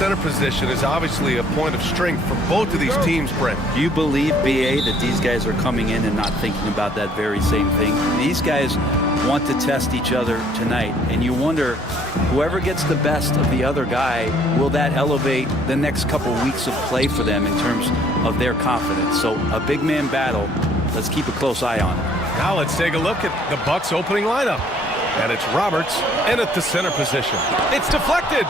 center position is obviously a point of strength for both of these teams, Brent. Do you believe, BA, that these guys are coming in and not thinking about that very same thing? These guys want to test each other tonight, and you wonder, whoever gets the best of the other guy, will that elevate the next couple weeks of play for them in terms of their confidence? So a big man battle. Let's keep a close eye on it. Now let's take a look at the Bucks opening lineup. And it's Roberts in at the center position. It's deflected.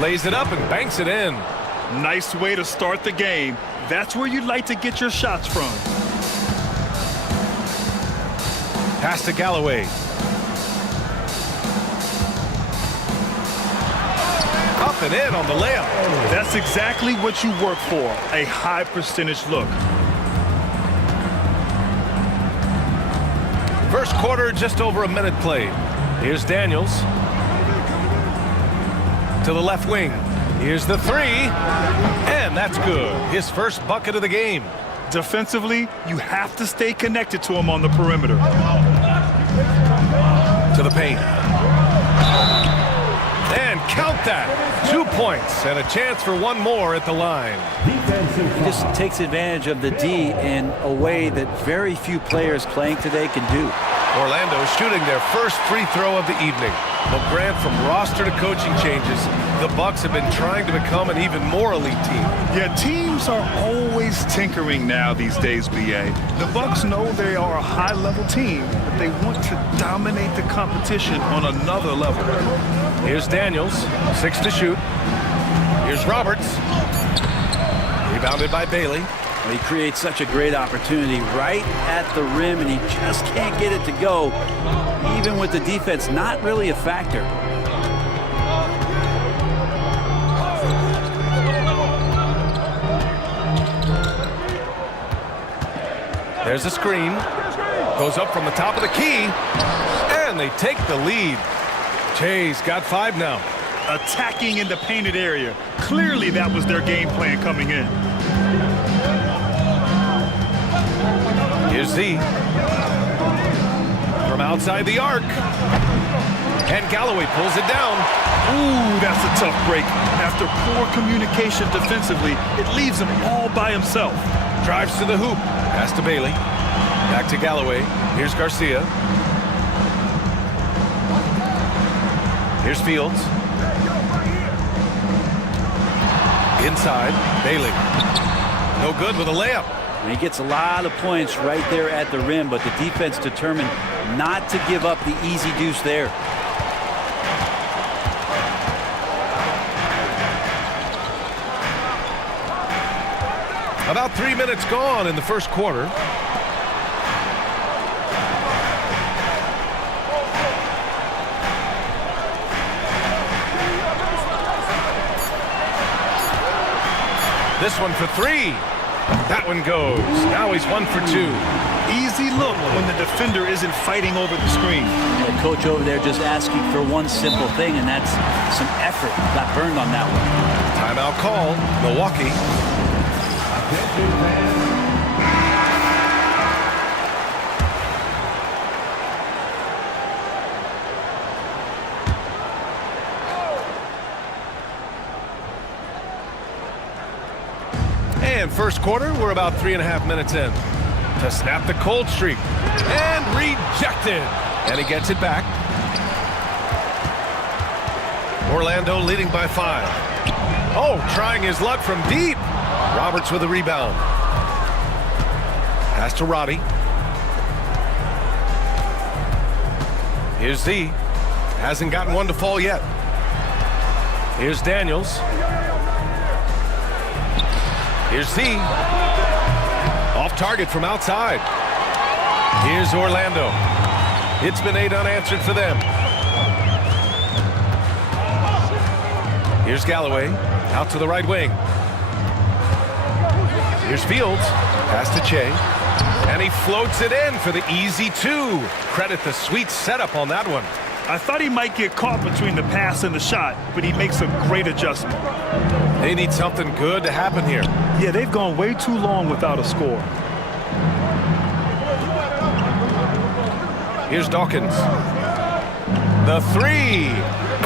Lays it up and banks it in. Nice way to start the game. That's where you'd like to get your shots from. Pass to Galloway. Up and in on the layup. That's exactly what you work for, a high percentage look. First quarter, just over a minute played. Here's Daniels. To the left wing. Here's the three. And that's good. His first bucket of the game. Defensively, you have to stay connected to him on the perimeter. To the paint. And count that. 2 points and a chance for one more at the line. He just takes advantage of the D in a way that very few players playing today can do. Orlando shooting their first free throw of the evening. Well, Grant, from roster to coaching changes, the Bucks have been trying to become an even more elite team. Yeah, teams are always tinkering now these days, BA. The Bucks know they are a high-level team, but they want to dominate the competition on another level. Here's Daniels, 6 to shoot. Here's Roberts. Rebounded by Bailey. He creates such a great opportunity right at the rim, and he just can't get it to go, even with the defense not really a factor. There's a screen. Goes up from the top of the key, and they take the lead. Jay's got 5 now. Attacking in the painted area. Clearly that was their game plan coming in. Here's Z. From outside the arc. And Galloway pulls it down. Ooh, that's a tough break. After poor communication defensively, it leaves him all by himself. Drives to the hoop. Pass to Bailey. Back to Galloway. Here's Garcia. Here's Fields. Inside. Bailey. No good with a layup. And he gets a lot of points right there at the rim, but the defense determined not to give up the easy deuce there. About 3 minutes gone in the first quarter. This one for 3. That one goes. Now he's 1 for 2. Easy look when the defender isn't fighting over the screen. The coach over there just asking for one simple thing, and that's some effort. Got burned on that one. Timeout call. Milwaukee. And first quarter, we're about 3.5 minutes in. To snap the cold streak. And rejected. And he gets it back. Orlando leading by 5. Oh, trying his luck from deep. Roberts with a rebound. Pass to Roddy. Here's Z. Hasn't gotten one to fall yet. Here's Daniels. Here's Z. Off target from outside. Here's Orlando. It's been 8 unanswered for them. Here's Galloway. Out to the right wing. Here's Fields. Pass to Che. And he floats it in for the easy 2. Credit the sweet setup on that one. I thought he might get caught between the pass and the shot, but he makes a great adjustment. They need something good to happen here. Yeah, they've gone way too long without a score. Here's Dawkins. The three.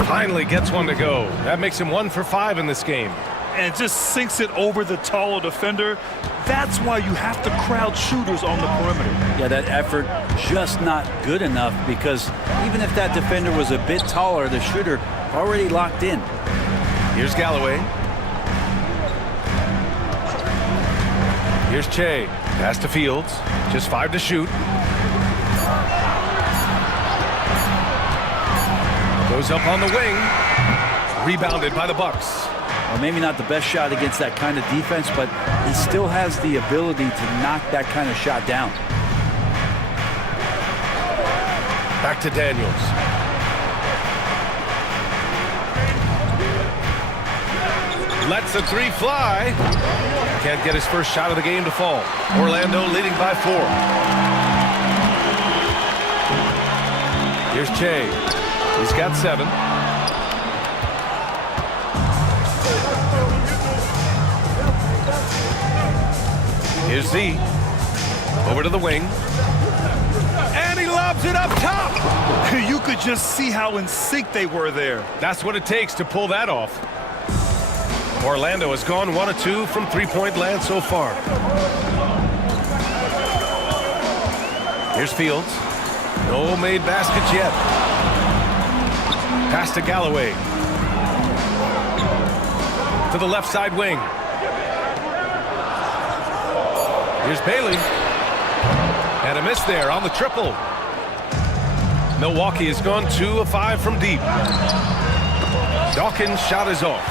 Finally gets one to go. That makes him 1 for 5 in this game. And just sinks it over the taller defender. That's why you have to crowd shooters on the perimeter. Yeah, that effort just not good enough, because even if that defender was a bit taller, the shooter already locked in. Here's Galloway. Here's Che. Pass to Fields. Just 5 to shoot. Goes up on the wing. Rebounded by the Bucks. Well, maybe not the best shot against that kind of defense, but he still has the ability to knock that kind of shot down. Back to Daniels. Lets a three fly. Can't get his first shot of the game to fall. Orlando leading by 4. Here's Che. He's got 7. Here's Z. Over to the wing. And he lobs it up top. You could just see how in sync they were there. That's what it takes to pull that off. Orlando has gone 1 of 2 from three-point land so far. Here's Fields. No made baskets yet. Pass to Galloway. To the left side wing. Here's Bailey. And a miss there on the triple. Milwaukee has gone 2 of 5 from deep. Dawkins' shot is off.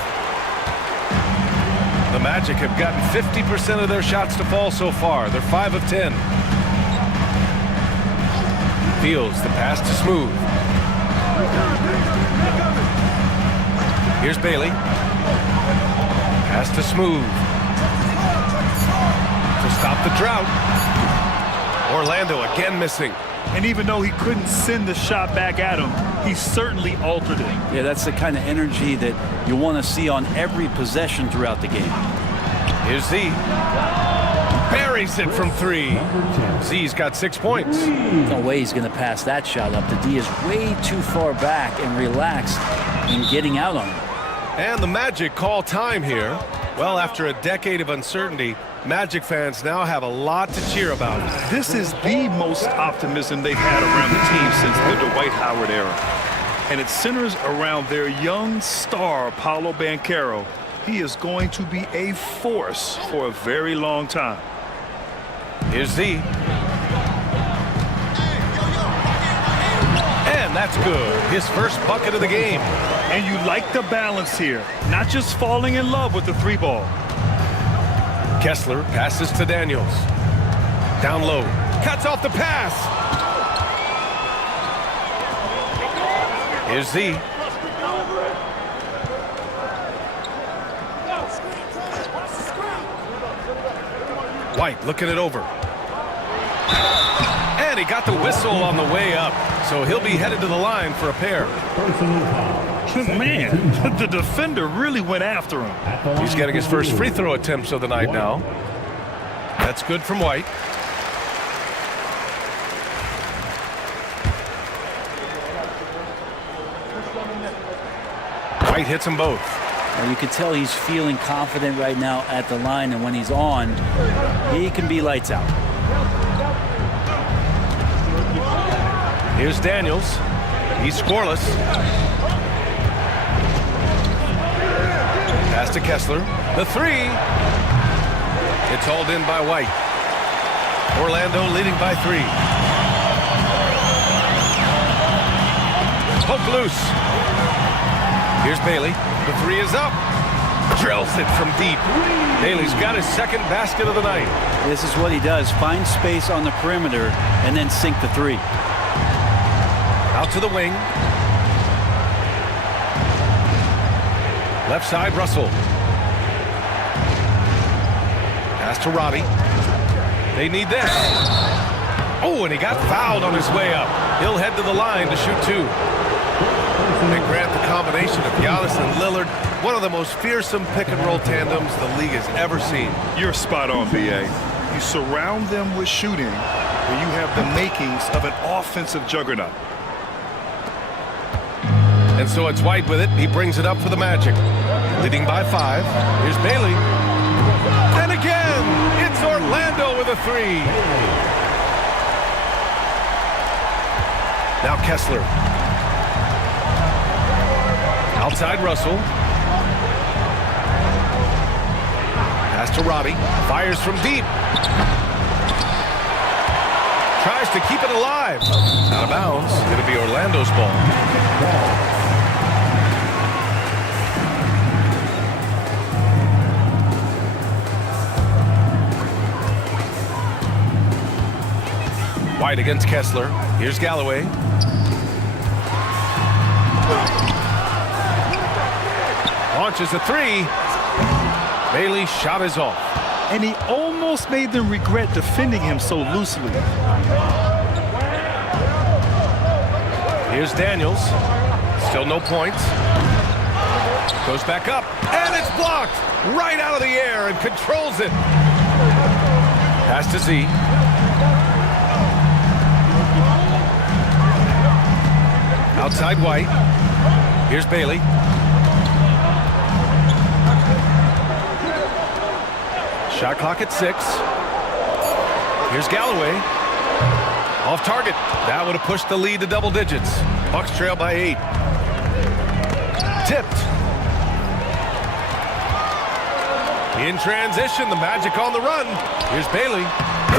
The Magic have gotten 50% of their shots to fall so far. They're 5 of 10. Fields the pass to Smooth. Here's Bailey. Pass to Smooth. To stop the drought. Orlando again missing. And even though he couldn't send the shot back at him, he certainly altered it. Yeah, that's the kind of energy that you want to see on every possession throughout the game. Here's Z. Buries it from 3. Z's got 6 points. No way he's going to pass that shot up. The D is way too far back and relaxed in getting out on him. And the Magic call time here. Well, after a decade of uncertainty, Magic fans now have a lot to cheer about. This is the most optimism they've had around the team since the Dwight Howard era. And it centers around their young star, Paolo Banchero. He is going to be a force for a very long time. Here's Z. And that's good. His first bucket of the game. And you like the balance here. Not just falling in love with the 3 ball. Kessler passes to Daniels. Down low. Cuts off the pass. Here's Z. White looking it over. And he got the whistle on the way up. So he'll be headed to the line for a pair. Man, the defender really went after him. He's getting his first free throw attempts of the night now. That's good from White. White hits them both. Well, you can tell he's feeling confident right now at the line, and when he's on, he can be lights out. Here's Daniels. He's scoreless. Pass to Kessler. The 3. It's hauled in by White. Orlando leading by 3. Poke loose. Here's Bailey. The 3 is up. Drills it from deep. Bailey's got his second basket of the night. This is what he does. Find space on the perimeter and then sink the 3. Out to the wing. Left side, Russell. Pass to Roddy. They need this. Oh, and he got fouled on his way up. He'll head to the line to shoot 2. They grant the combination of Giannis and Lillard, one of the most fearsome pick-and-roll tandems the league has ever seen. You're spot on, B.A. You surround them with shooting, and you have the makings of an offensive juggernaut. And so it's White with it. He brings it up for the Magic. Leading by 5. Here's Bailey. And again, it's Orlando with a 3. Now Kessler. Outside Russell. Pass to Robbie. Fires from deep. Tries to keep it alive. Out of bounds. It'll be Orlando's ball. White against Kessler. Here's Galloway. Launches a 3. Bailey's shot is off. And he almost made them regret defending him so loosely. Here's Daniels. Still no points. Goes back up. And it's blocked right out of the air and controls it. Pass to Z. Outside White. Here's Bailey. Shot clock at 6. Here's Galloway. Off target. That would have pushed the lead to double digits. Bucks trail by 8. Tipped. In transition, the Magic on the run. Here's Bailey.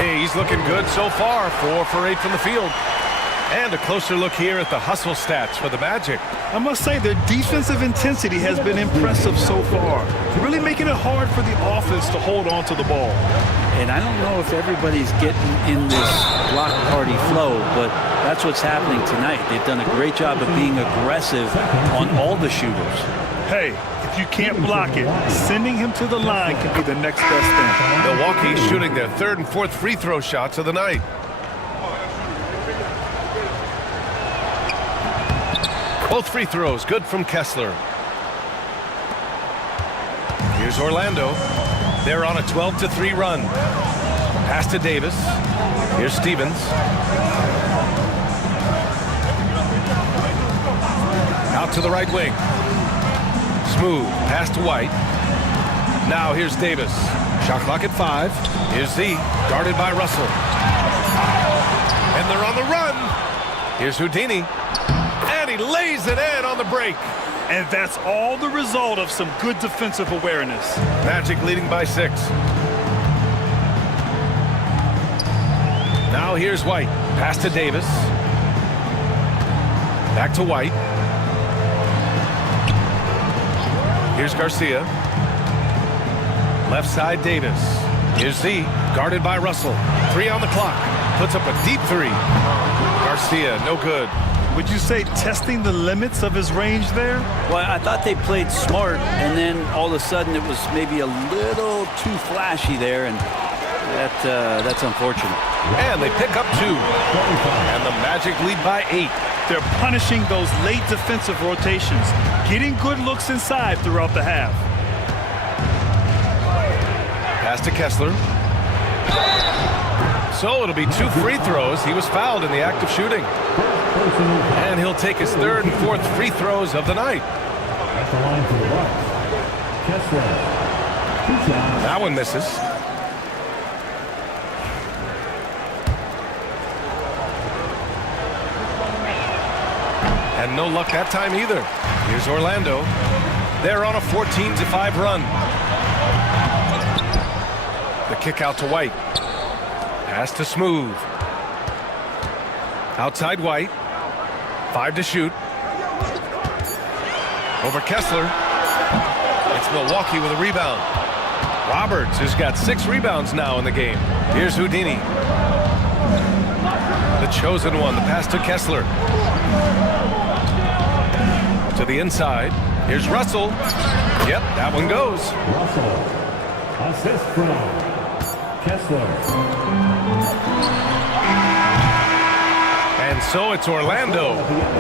Hey, he's looking good so far. 4 for 8 from the field. And a closer look here at the hustle stats for the Magic. I must say their defensive intensity has been impressive so far, really making it hard for the offense to hold on to the ball. And I don't know if everybody's getting in this block party flow, but that's what's happening tonight. They've done a great job of being aggressive on all the shooters. Hey, if you can't block it, sending him to the line can be the next best thing. Milwaukee shooting their 3rd and 4th free throw shots of the night. Both free throws good from Kessler. Here's Orlando. They're on a 12-3 run. Pass to Davis. Here's Stevens. Out to the right wing. Smooth. Pass to White. Now here's Davis. Shot clock at 5. Here's Z. Guarded by Russell. And they're on the run. Here's Houdini. And he lays it in on the break. And that's all the result of some good defensive awareness. Magic leading by 6. Now here's White. Pass to Davis. Back to White. Here's Garcia. Left side Davis. Here's Z. Guarded by Russell. 3 on the clock. Puts up a deep 3. Garcia, no good. Would you say testing the limits of his range there? Well, I thought they played smart, and then all of a sudden it was maybe a little too flashy there, and that's unfortunate. And they pick up 2. And the Magic lead by 8. They're punishing those late defensive rotations, getting good looks inside throughout the half. Pass to Kessler. So it'll be 2 free throws. He was fouled in the act of shooting. And he'll take his 3rd and 4th free throws of the night. At the line for the Bucks, Kessler. That one misses. And no luck that time either. Here's Orlando. They're on a 14-5 run. The kick out to White. Pass to Smooth. Outside White. 5 to shoot. Over Kessler. It's Milwaukee with a rebound. Roberts has got 6 rebounds now in the game. Here's Houdini. The chosen one. The pass to Kessler. To the inside. Here's Russell. Yep, that one goes. Russell. Assist from Kessler. And And so it's Orlando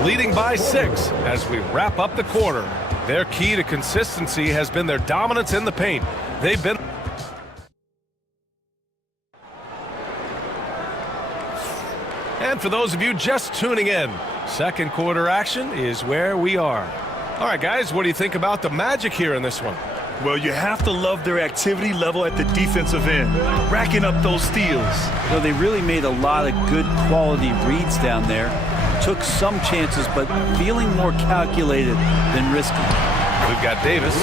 leading by 6 as we wrap up the quarter. Their key to consistency has been their dominance in the paint. They've been... And for those of you just tuning in, second quarter action is where we are. All right, guys, what do you think about the Magic here in this one? Well, you have to love their activity level at the defensive end, racking up those steals. Well, they really made a lot of good quality reads down there. Took some chances, but feeling more calculated than risky. We've got Davis,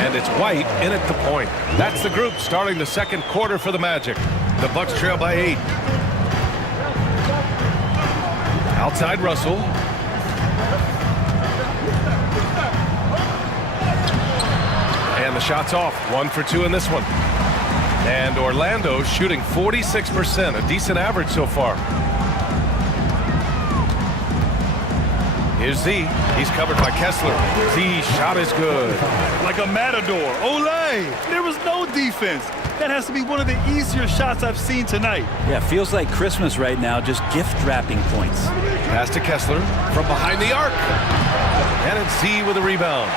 and it's White in at the point. That's the group starting the second quarter for the Magic. The Bucks trail by 8. Outside Russell. And the shot's off. 1 for 2 in this one. And Orlando shooting 46%, a decent average so far. Here's Z. He's covered by Kessler. Z shot is good. Like a matador. Olay! There was no defense. That has to be one of the easier shots I've seen tonight. Yeah, feels like Christmas right now, just gift wrapping points. Pass to Kessler from behind the arc. And it's Z with a rebound.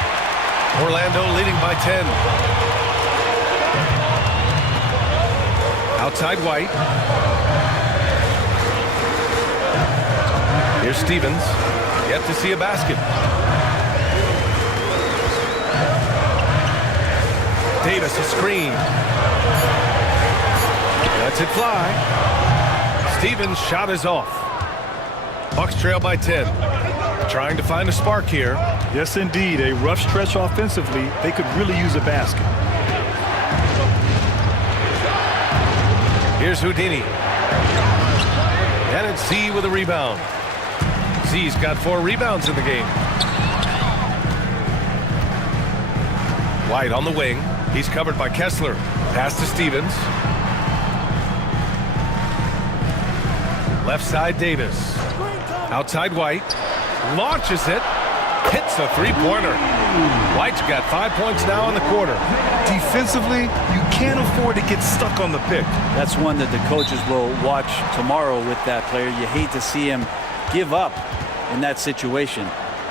Orlando leading by 10. Outside White. Here's Stevens. Yet to see a basket. Davis a screen. Lets it fly. Stevens' shot is off. Bucks trail by 10. Trying to find a spark here. Yes, indeed. A rough stretch offensively. They could really use a basket. Here's Houdini. And it's Z with a rebound. Z's got 4 rebounds in the game. White on the wing. He's covered by Kessler. Pass to Stevens. Left side Davis. Outside White. Launches it. Hits the three-pointer. White's got 5 points now in the quarter. Defensively, you can't afford to get stuck on the pick. That's one that the coaches will watch tomorrow with that player. You hate to see him give up in that situation.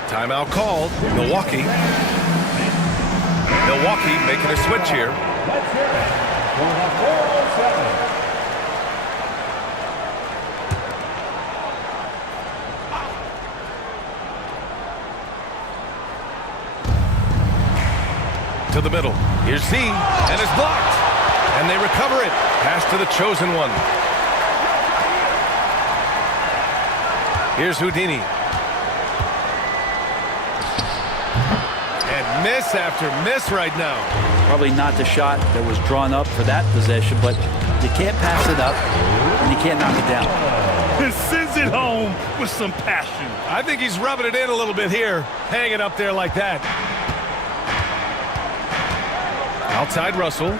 Timeout called. Milwaukee. Milwaukee making a switch here. To the middle. Here's Z, and it's blocked. And they recover it. Pass to the chosen one. Here's Houdini. And miss after miss right now. Probably not the shot that was drawn up for that possession, but you can't pass it up, and you can't knock it down. And sends it home with some passion. I think he's rubbing it in a little bit here, hanging up there like that. Outside Russell.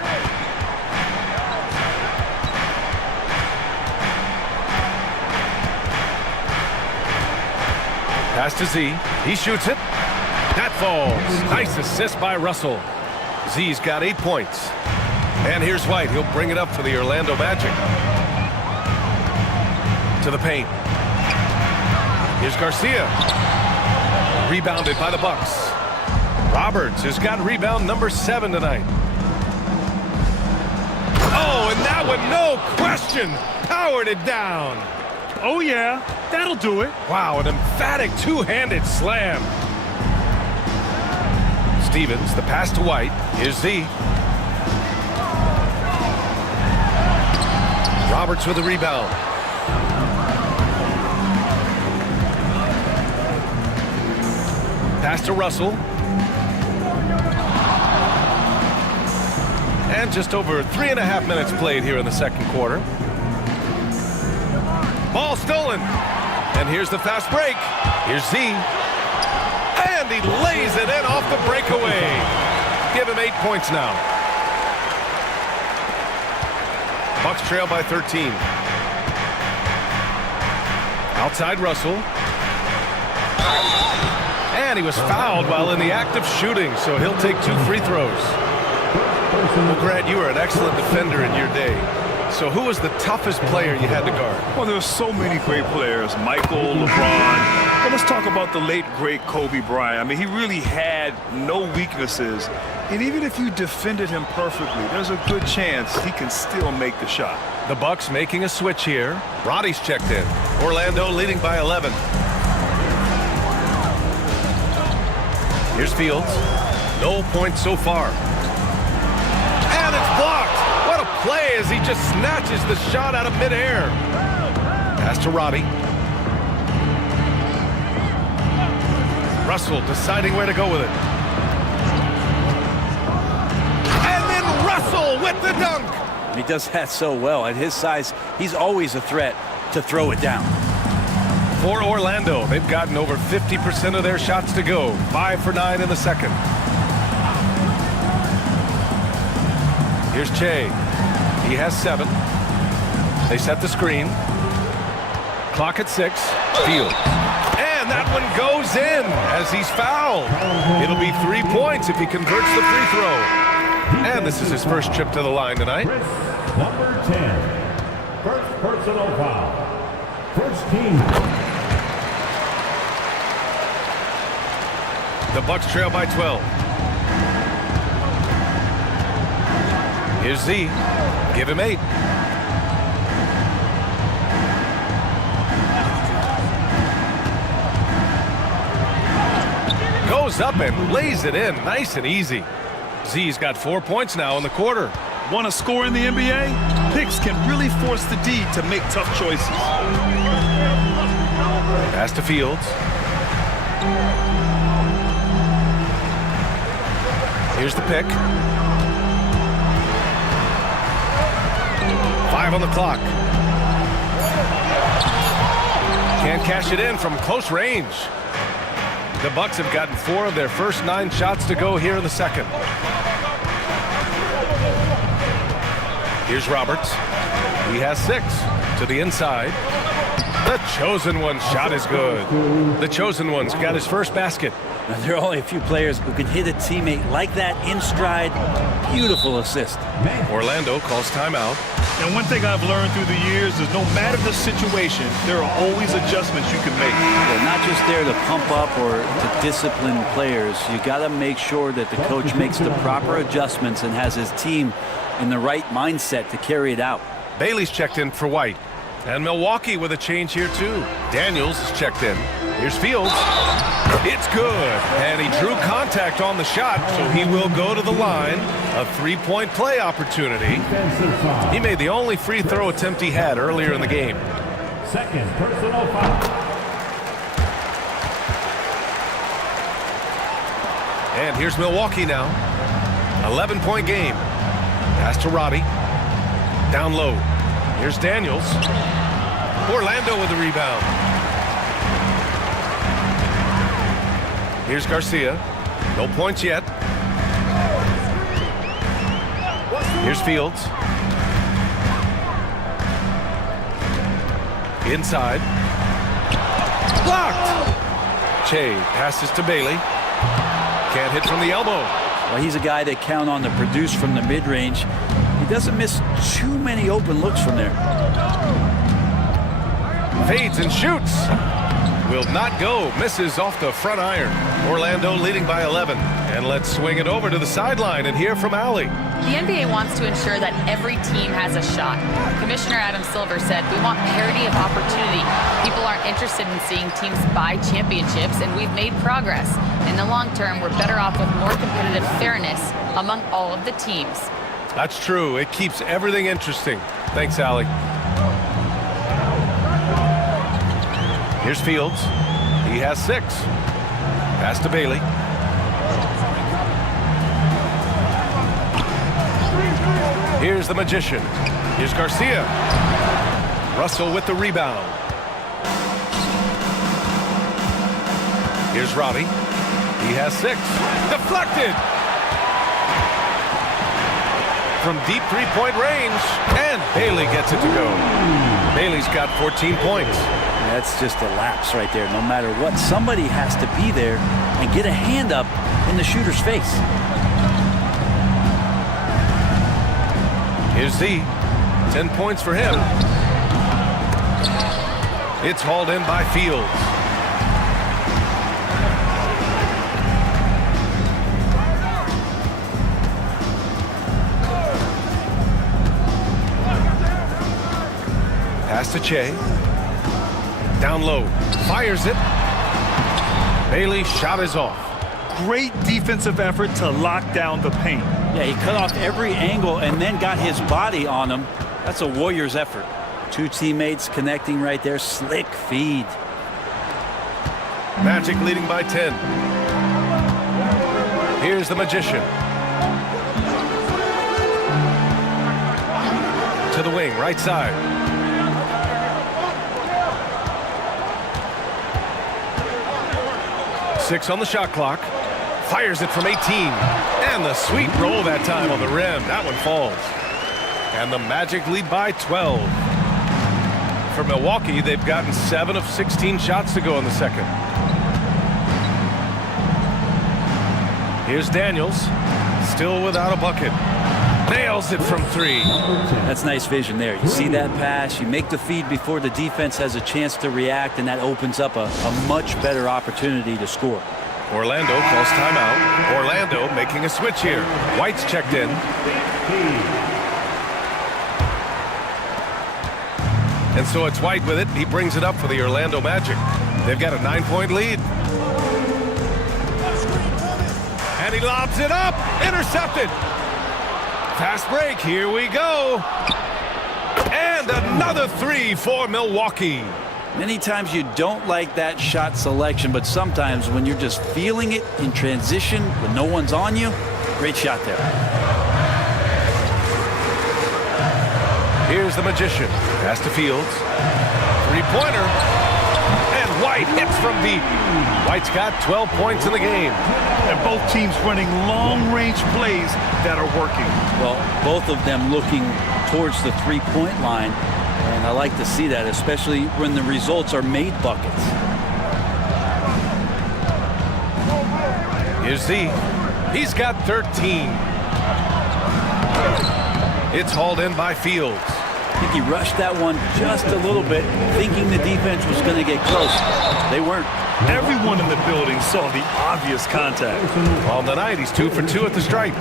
Pass to Z. He shoots it. That falls. Nice assist by Russell. Z's got 8 points. And here's White. He'll bring it up for the Orlando Magic. To the paint. Here's Garcia. Rebounded by the Bucks. Roberts has got rebound number 7 tonight. Oh, and that one, no question, powered it down. Oh, yeah, that'll do it. Wow, an emphatic two-handed slam. Stevens, the pass to White. Here's Z. Roberts with a rebound. Pass to Russell. And just over 3.5 minutes played here in the second quarter. Ball stolen. And here's the fast break. Here's Z. And he lays it in off the breakaway. Give him 8 points now. Bucks trail by 13. Outside Russell. And he was fouled while in the act of shooting, so he'll take 2 free throws. Well, Grant, you were an excellent defender in your day. So who was the toughest player you had to guard? Well, there are so many great players. Michael, LeBron. But let's talk about the late, great Kobe Bryant. I mean, he really had no weaknesses. And even if you defended him perfectly, there's a good chance he can still make the shot. The Bucks making a switch here. Roddy's checked in. Orlando leading by 11. Here's Fields. No points so far. And it's blocked. What a play as he just snatches the shot out of midair. Pass to Roddy. Russell deciding where to go with it. And then Russell with the dunk. He does that so well. At his size, he's always a threat to throw it down. For Orlando, they've gotten over 50% of their shots to go. 5 for 9 in the second. Here's Che. He has 7. They set the screen. Clock at 6. Field. And that one goes in as he's fouled. It'll be 3 points if he converts the free throw. And this is his first trip to the line tonight. Number 10. First personal foul. First team. The Bucks trail by 12. Here's Z. Give him 8. Goes up and lays it in. Nice and easy. Z's got 4 points now in the quarter. Want to score in the NBA? Picks can really force the D to make tough choices. Pass to Fields. Here's the pick. 5 on the clock. Can't cash it in from close range. The Bucks have gotten 4 of their first 9 shots to go here in the second. Here's Roberts. He has 6 to the inside. The chosen one's shot is good. The chosen one's got his first basket. Now, there are only a few players who can hit a teammate like that in stride. Beautiful assist. Orlando calls timeout. And one thing I've learned through the years is no matter the situation, there are always adjustments you can make. They're not just there to pump up or to discipline players. You got to make sure that the coach makes the proper adjustments and has his team in the right mindset to carry it out. Bailey's checked in for White. And Milwaukee with a change here too. Daniels is checked in. Here's Fields. It's good. And he drew contact on the shot, so he will go to the line. A 3-point play opportunity. He made the only free throw attempt he had earlier in the game. Second personal foul. And here's Milwaukee now. 11-point game. Pass to Roddy. Down low. Here's Daniels. Orlando with the rebound. Here's Garcia. No points yet. Here's Fields. Inside. Blocked. Che passes to Bailey. Can't hit from the elbow. Well, he's a guy they count on to produce from the mid-range. He doesn't miss too many open looks from there. Fades and shoots. Will not go. Misses off the front iron. Orlando leading by 11. And let's swing it over to the sideline and hear from Allie. The NBA wants to ensure that every team has a shot. Commissioner Adam Silver said, "We want parity of opportunity. People aren't interested in seeing teams buy championships, and we've made progress. In the long term, we're better off with more competitive fairness among all of the teams." That's true. It keeps everything interesting. Thanks, Allie. Here's Fields. He has 6. Pass to Bailey. Here's the Magician. Here's Garcia. Russell with the rebound. Here's Roddy. He has 6. Deflected. From deep three-point range. And Bailey gets it to go. Bailey's got 14 points. That's just a lapse right there. No matter what, somebody has to be there and get a hand up in the shooter's face. Here's Z. 10 points for him. It's hauled in by Fields. Pass to Che. Down low. Fires it. Bailey's shot is off. Great defensive effort to lock down the paint. Yeah, he cut off every angle and then got his body on him. That's a Warriors effort. Two teammates connecting right there. Slick feed. Magic leading by 10. Here's the Magician. To the wing, right side. Six on the shot clock. Fires it from 18. And the sweet roll that time on the rim. That one falls. And the Magic lead by 12. For Milwaukee, they've gotten 7 of 16 shots to go in the second. Here's Daniels. Still without a bucket. Nails it from 3. That's nice vision there. You see that pass, you make the feed before the defense has a chance to react, and that opens up a much better opportunity to score. Orlando calls timeout. Orlando making a switch here. White's checked in. And so it's White with it. He brings it up for the Orlando Magic. They've got a 9-point lead. And he lobs it up. Intercepted. Fast break. Here we go. And another 3 for Milwaukee. Many times you don't like that shot selection, but sometimes when you're just feeling it in transition when no one's on you, great shot there. Here's the Magician. Pass to Fields. Three-pointer. And White hits from deep. White's got 12 points in the game. And both teams running long-range plays that are working. Well, both of them looking towards the three-point line. And I like to see that, especially when the results are made buckets. Here's Z. He's got 13. It's hauled in by Fields. I think he rushed that one just a little bit, thinking the defense was going to get close. They weren't. Everyone in the building saw the obvious contact. On the night, he's 2 for 2 at the stripe.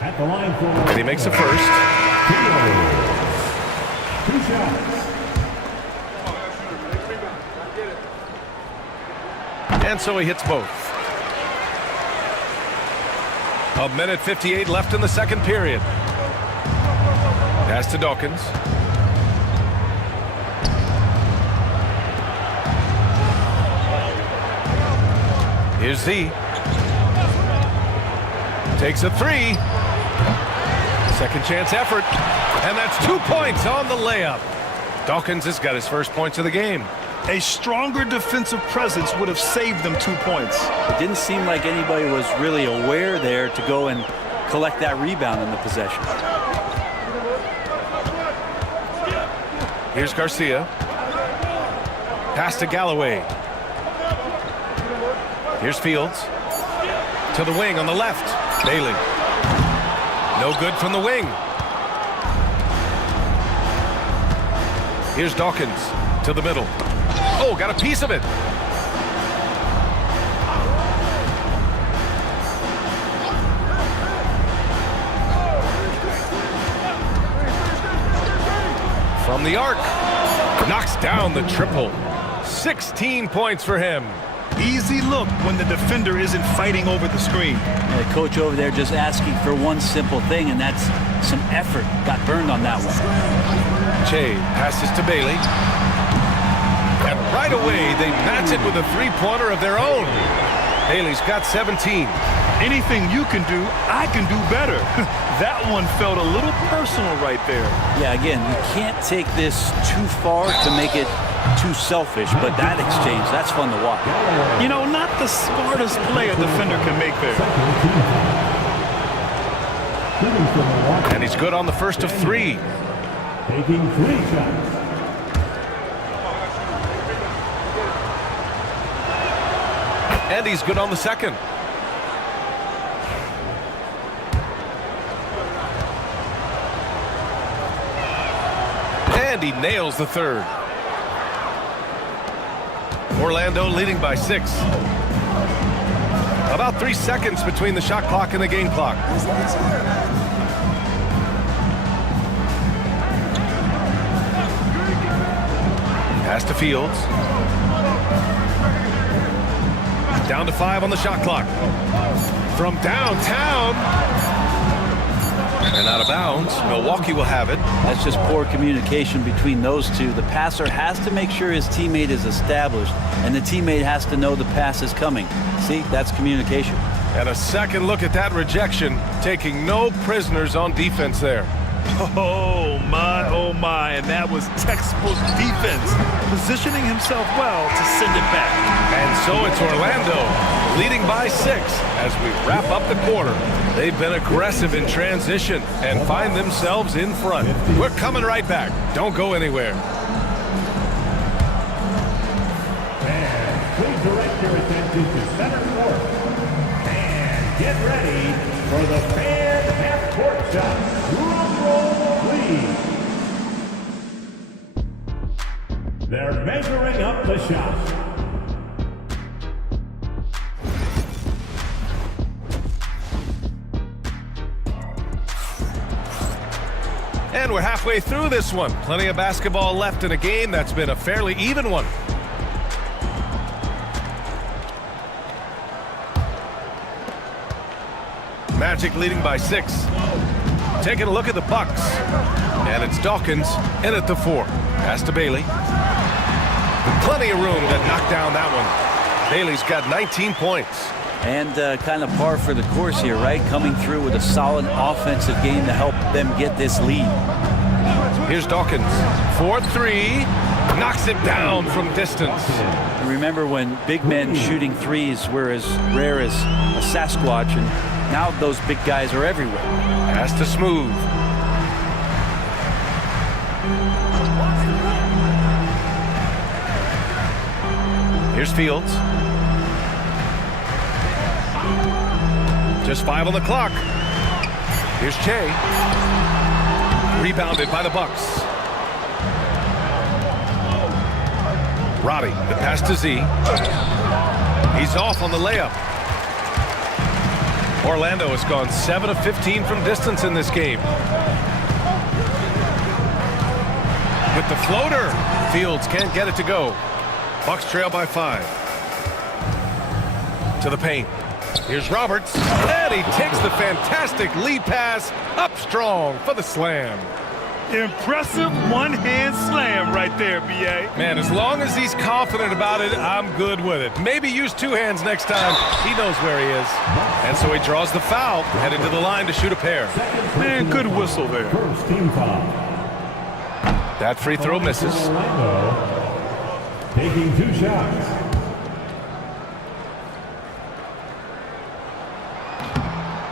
At the line for And he makes the first. 2 shots. And so he hits both. A minute 58 left in the second period. Pass to Dawkins. Here's Z. Takes a 3. Second chance effort. And that's 2 points on the layup. Dawkins has got his first points of the game. A stronger defensive presence would have saved them 2 points. It didn't seem like anybody was really aware there to go and collect that rebound in the possession. Here's Garcia. Pass to Galloway. Here's Fields. To the wing on the left. Bailey. No good from the wing. Here's Dawkins. To the middle. Oh, got a piece of it. From the arc. Knocks down the triple. 16 points for him. Easy look when the defender isn't fighting over the screen. The coach over there just asking for one simple thing, and that's some effort. Got burned on that one. Che passes to Bailey. And right away, they match it with a three-pointer of their own. Bailey's got 17. Anything you can do, I can do better. That one felt a little personal right there. Yeah, again, you can't take this too far to make it too selfish, but that exchange, that's fun to watch. You know, not the smartest play a defender can make there. And he's good on the first of 3. Taking 3 shots. And he's good on the second. And he nails the third. Orlando leading by 6. About 3 seconds between the shot clock and the game clock. Pass to Fields. Down to 5 on the shot clock. From downtown. And out of bounds. Milwaukee will have it. That's just poor communication between those two. The passer has to make sure his teammate is established, and the teammate has to know the pass is coming. See, that's communication. And a second look at that rejection, taking no prisoners on defense there. Oh my, and that was textbook defense, positioning himself well to send it back. And so it's Orlando leading by 6 as we wrap up the quarter. They've been aggressive in transition and find themselves in front. We're coming right back. Don't go anywhere. And please direct your attention to center court. And get ready for the fan half-court shot. Drum roll, please. They're measuring up the shot. And we're halfway through this one. Plenty of basketball left in a game that's been a fairly even one. Magic leading by 6. Taking a look at the Bucks. And it's Dawkins in at the 4. Pass to Bailey. Plenty of room to knock down that one. Bailey's got 19 points. And kind of par for the course here, right? Coming through with a solid offensive game to help them get this lead. Here's Dawkins. 4-3. Knocks it down from distance. Remember when big men shooting threes were as rare as a Sasquatch, and now those big guys are everywhere. Pass to Smooth. Here's Fields. Just 5 on the clock. Here's Che. Rebounded by the Bucks. Roddy, the pass to Z. He's off on the layup. Orlando has gone 7 of 15 from distance in this game. With the floater, Fields can't get it to go. Bucks trail by 5. To the paint. Here's Roberts, and he takes the fantastic lead pass up strong for the slam. Impressive one-hand slam right there, B.A. Man, as long as he's confident about it, I'm good with it. Maybe use 2 hands next time. He knows where he is. And so he draws the foul, headed to the line to shoot a pair. Man, good whistle there. First team foul. That free throw misses. Orlando taking 2 shots.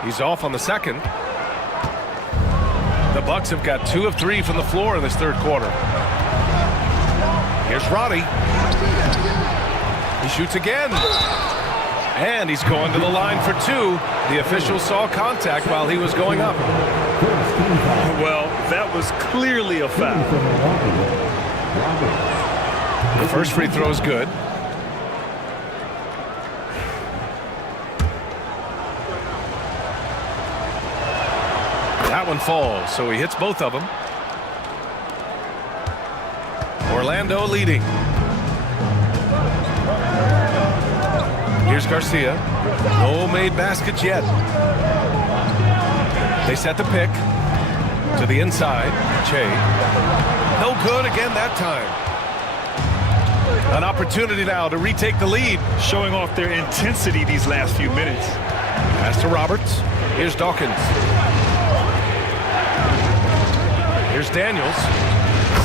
He's off on the second. The Bucks have got 2 of 3 from the floor in this third quarter. Here's Roddy. He shoots again. And he's going to the line for 2. The official saw contact while he was going up. Well, that was clearly a foul. The first free throw is good. That one falls, so he hits both of them. Orlando leading. Here's Garcia. No made baskets yet. They set the pick to the inside. Che. No good again that time. An opportunity now to retake the lead. Showing off their intensity these last few minutes. Pass to Roberts. Here's Dawkins. Here's Daniels.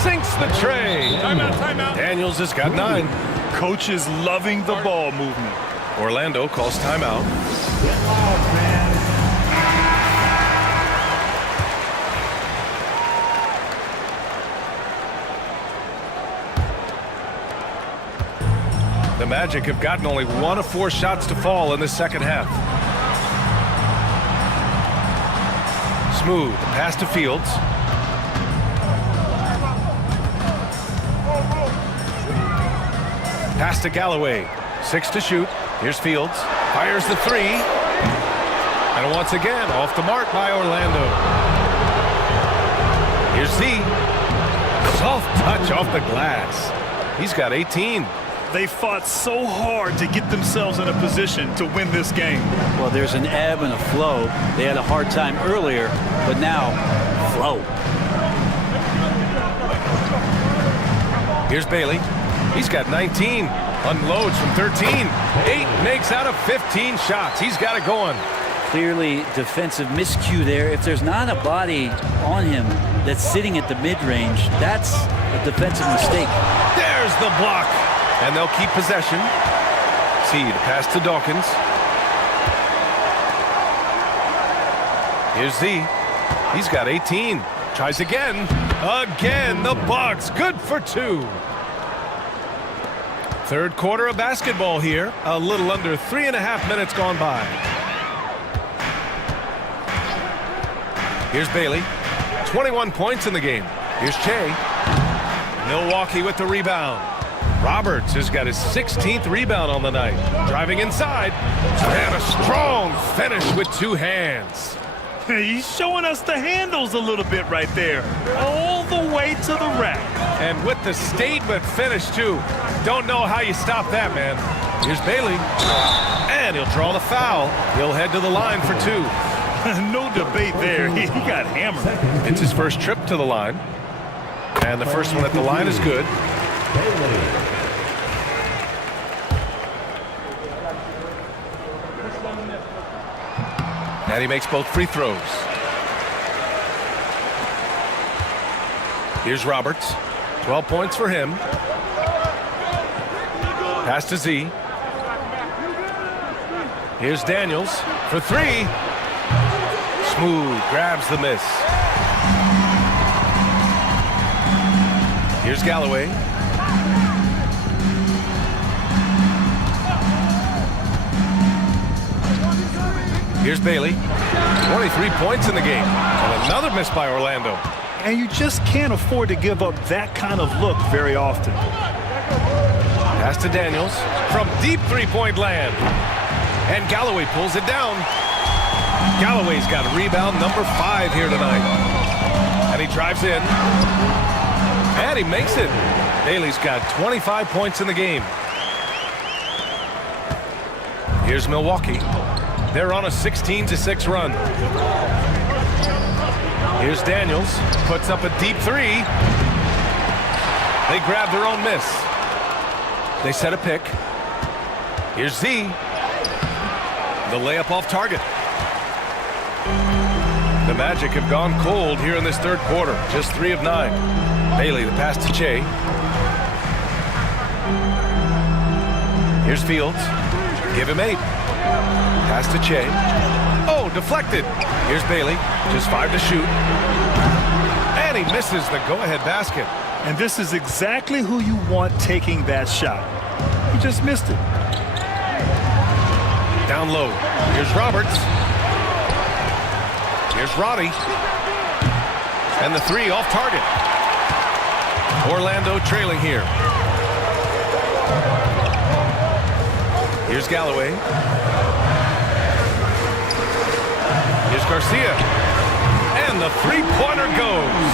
Sinks the tray. Timeout, timeout. Daniels has got 9. Coach is loving the ball movement. Orlando calls timeout. The Magic have gotten only 1 of 4 shots to fall in the second half. Smooth pass to Fields. Pass to Galloway. 6 to shoot. Here's Fields. Fires the 3. And once again, off the mark by Orlando. Here's Z. Soft touch off the glass. He's got 18. They fought so hard to get themselves in a position to win this game. Well, there's an ebb and a flow. They had a hard time earlier, but now, flow. Here's Bailey. He's got 19. Unloads from 13. 8 makes out of 15 shots. He's got it going. Clearly defensive miscue there. If there's not a body on him that's sitting at the mid-range, that's a defensive mistake. There's the block. And they'll keep possession. Seed pass to Dawkins. Here's Z. He's got 18. Tries again. Again, the Bucks. Good for 2. Third quarter of basketball here. A little under 3.5 minutes gone by. Here's Bailey. 21 points in the game. Here's Che. Milwaukee with the rebound. Roberts has got his 16th rebound on the night. Driving inside. And a strong finish with 2 hands. He's showing us the handles a little bit right there. All the way to the rack. And with the statement finish, too. Don't know how you stop that, man. Here's Bailey. And he'll draw the foul. He'll head to the line for 2. No debate there. He got hammered. It's his first trip to the line. And the first one at the line is good. And he makes both free throws. Here's Roberts. 12 points for him. Pass to Z. Here's Daniels for 3. Smooth grabs the miss. Here's Galloway. Here's Bailey. 23 points in the game. And another miss by Orlando. And you just can't afford to give up that kind of look very often. Pass to Daniels from deep three-point land. And Galloway pulls it down. Galloway's got rebound number 5 here tonight. And he drives in. And he makes it. Bailey's got 25 points in the game. Here's Milwaukee. They're on a 16-6 run. Here's Daniels. Puts up a deep 3. They grab their own miss. They set a pick. Here's Z. The layup off target. The Magic have gone cold here in this third quarter. Just 3 of 9. Bailey, the pass to Che. Here's Fields. Give him 8. Pass to Che. Oh, deflected. Here's Bailey. Just 5 to shoot. And he misses the go-ahead basket. And this is exactly who you want taking that shot. He just missed it. Down low. Here's Roberts. Here's Roddy. And the 3 off target. Orlando trailing here. Here's Galloway. Here's Garcia. And the three-pointer goes.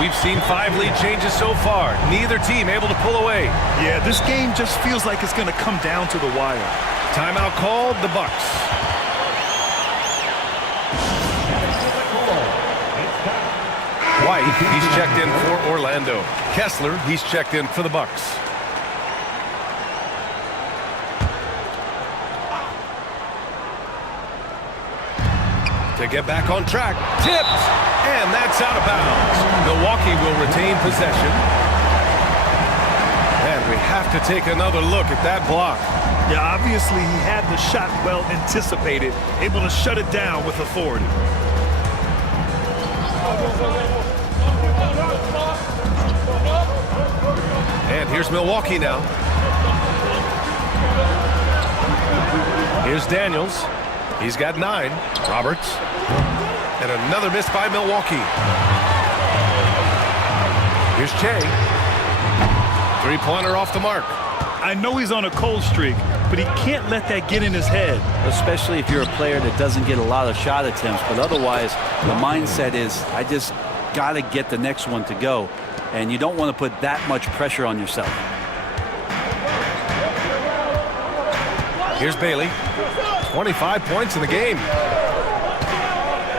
We've seen 5 lead changes so far. Neither team able to pull away. Yeah, this game just feels like it's going to come down to the wire. Timeout called, the Bucks. White, he's checked in for Orlando. Kessler, he's checked in for the Bucks. To get back on track, tipped, and that's out of bounds. Milwaukee will retain possession. And we have to take another look at that block. Yeah, obviously he had the shot well anticipated, able to shut it down with authority. And here's Milwaukee now. Here's Daniels. He's got 9. Roberts. And another miss by Milwaukee. Here's Che. Three-pointer off the mark. I know he's on a cold streak, but he can't let that get in his head. Especially if you're a player that doesn't get a lot of shot attempts, but otherwise the mindset is, I just got to get the next one to go, and you don't want to put that much pressure on yourself. Here's Bailey. 25 points in the game.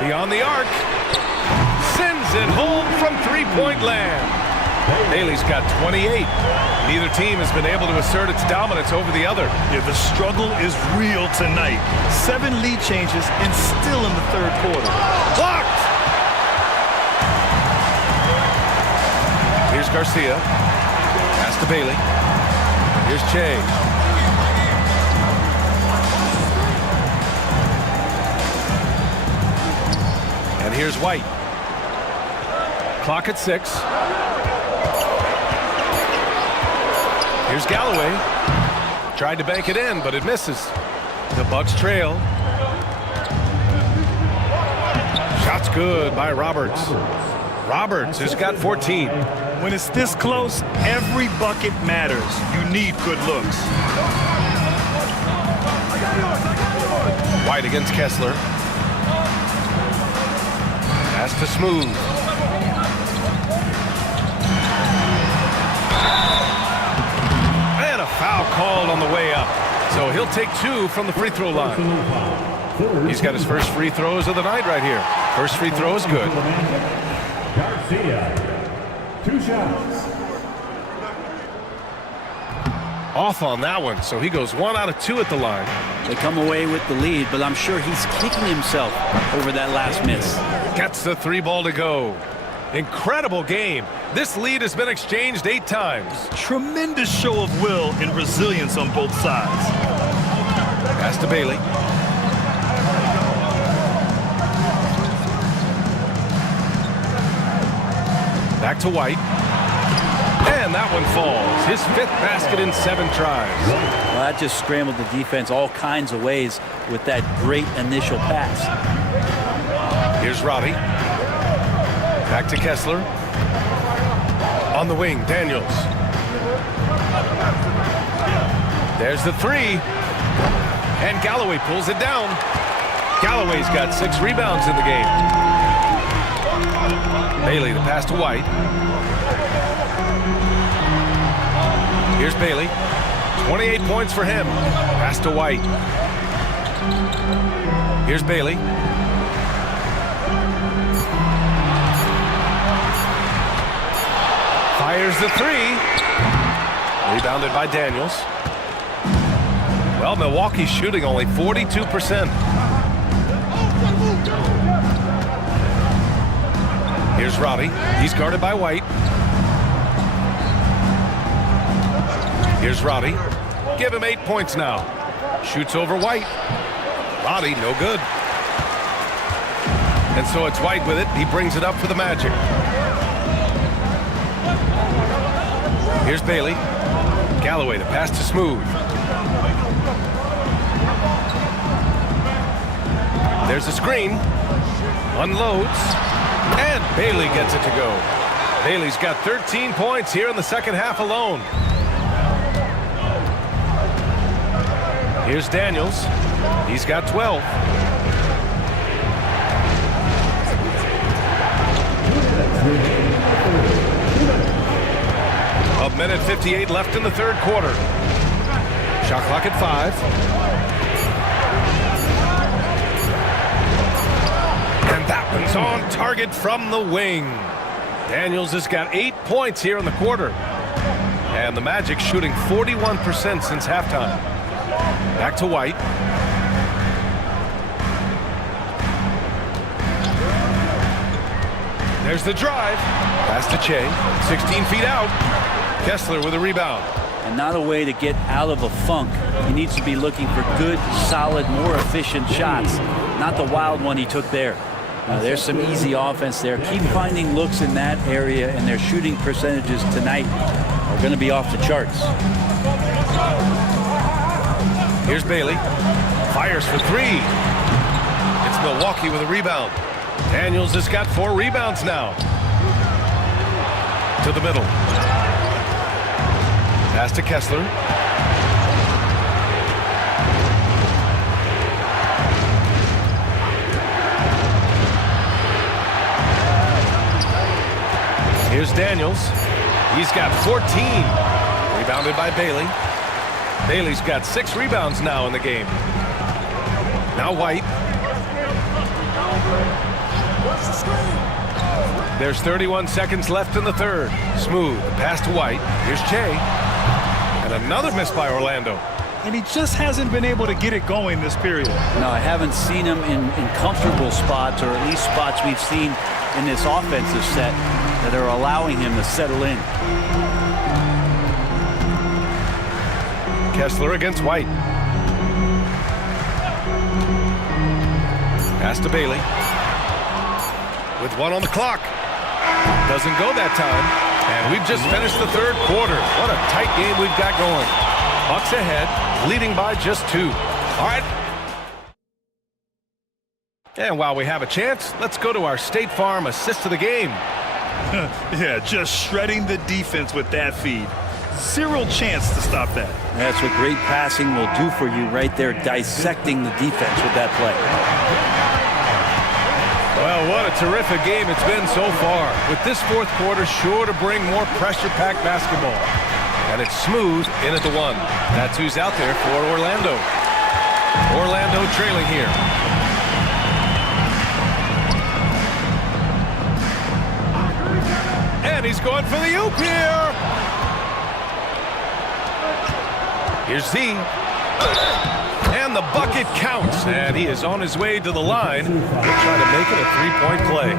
Beyond the arc. Sends it home from three-point land. Bailey's got 28. Neither team has been able to assert its dominance over the other. Yeah, the struggle is real tonight. 7 lead changes and still in the third quarter. Blocked! Here's Garcia. Pass to Bailey. Here's Che. And here's White. Clock at 6. Here's Galloway. Tried to bank it in, but it misses. The Bucks trail. Shot's good by Roberts. Roberts has got 14. When it's this close, every bucket matters. You need good looks. White against Kessler. Pass to Smooth. And a foul called on the way up. So he'll take 2 from the free throw line. He's got his first free throws of the night right here. First free throw is good. Garcia, 2 shots. Off on that one, so he goes 1 out of 2 at the line. They come away with the lead, but I'm sure he's kicking himself over that last miss. Gets the 3 ball to go. Incredible game. This lead has been exchanged 8 times. Tremendous show of will and resilience on both sides. Pass to Bailey. Back to White. And that one falls. His 5th basket in 7 tries. Well, that just scrambled the defense all kinds of ways with that great initial pass. Here's Roddy. Back to Kessler. On the wing, Daniels. There's the 3. And Galloway pulls it down. Galloway's got 6 rebounds in the game. Bailey, the pass to White. Here's Bailey. 28 points for him. Pass to White. Here's Bailey. Fires the 3. Rebounded by Daniels. Well, Milwaukee's shooting only 42%. Here's Roddy. He's guarded by White. Here's Roddy. Give him 8 points now. Shoots over White. Roddy, no good. And so it's White with it. He brings it up for the Magic. Here's Bailey. Galloway, the pass to Smooth. There's a screen. Unloads. And Bailey gets it to go. Bailey's got 13 points here in the second half alone. Here's Daniels. He's got 12. A minute 58 left in the third quarter. Shot clock at 5. And that one's on target from the wing. Daniels has got 8 points here in the quarter. And the Magic shooting 41% since halftime. Back to White. There's the drive. Pass to Che. 16 feet out. Kessler with a rebound. And not a way to get out of a funk. He needs to be looking for good, solid, more efficient shots. Not the wild one he took there. There's some easy offense there. Keep finding looks in that area, and their shooting percentages tonight are going to be off the charts. Here's Bailey. Fires for 3. It's Milwaukee with a rebound. Daniels has got 4 rebounds now. To the middle. Pass to Kessler. Here's Daniels. He's got 14. Rebounded by Bailey. Bailey's got 6 rebounds now in the game. Now White. There's 31 seconds left in the third. Smooth. Pass to White. Here's Che. And another miss by Orlando. And he just hasn't been able to get it going this period. No, I haven't seen him in comfortable spots, or at least spots we've seen in this offensive set that are allowing him to settle in. Kessler against White. Pass to Bailey. With 1 on the clock. Doesn't go that time. And we've just finished the third quarter. What a tight game we've got going. Bucks ahead, leading by just 2. All right. And while we have a chance, let's go to our State Farm assist of the game. Yeah, just shredding the defense with that feed. 0 chance to stop that. That's what great passing will do for you right there, dissecting the defense with that play. Well, what a terrific game it's been so far. With this fourth quarter sure to bring more pressure-packed basketball. And it's Smooth in at the 1. That's who's out there for Orlando. Orlando trailing here. And he's going for the oop here. Here's Z. And the bucket counts. And he is on his way to the line. He'll try to make it a 3-point play.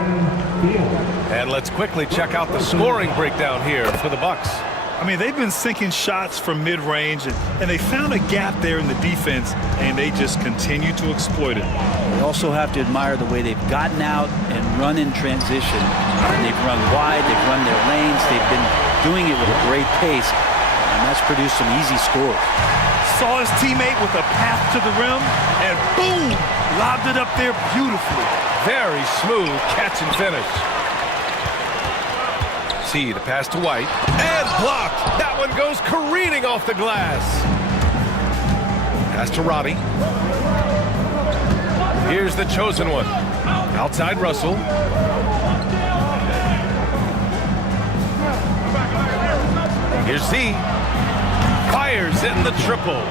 And let's quickly check out the scoring breakdown here for the Bucks. I mean, they've been sinking shots from mid-range, and they found a gap there in the defense, and they just continue to exploit it. You also have to admire the way they've gotten out and run in transition. And they've run wide, they've run their lanes, they've been doing it with a great pace, and that's produced some easy scores. Saw his teammate with a path to the rim, and boom, lobbed it up there beautifully. Very smooth catch and finish. See the pass to White, and blocked. That one goes careening off the glass. Pass to Roddy. Here's the chosen one. Outside Russell. Here's Z. Fires in the triple.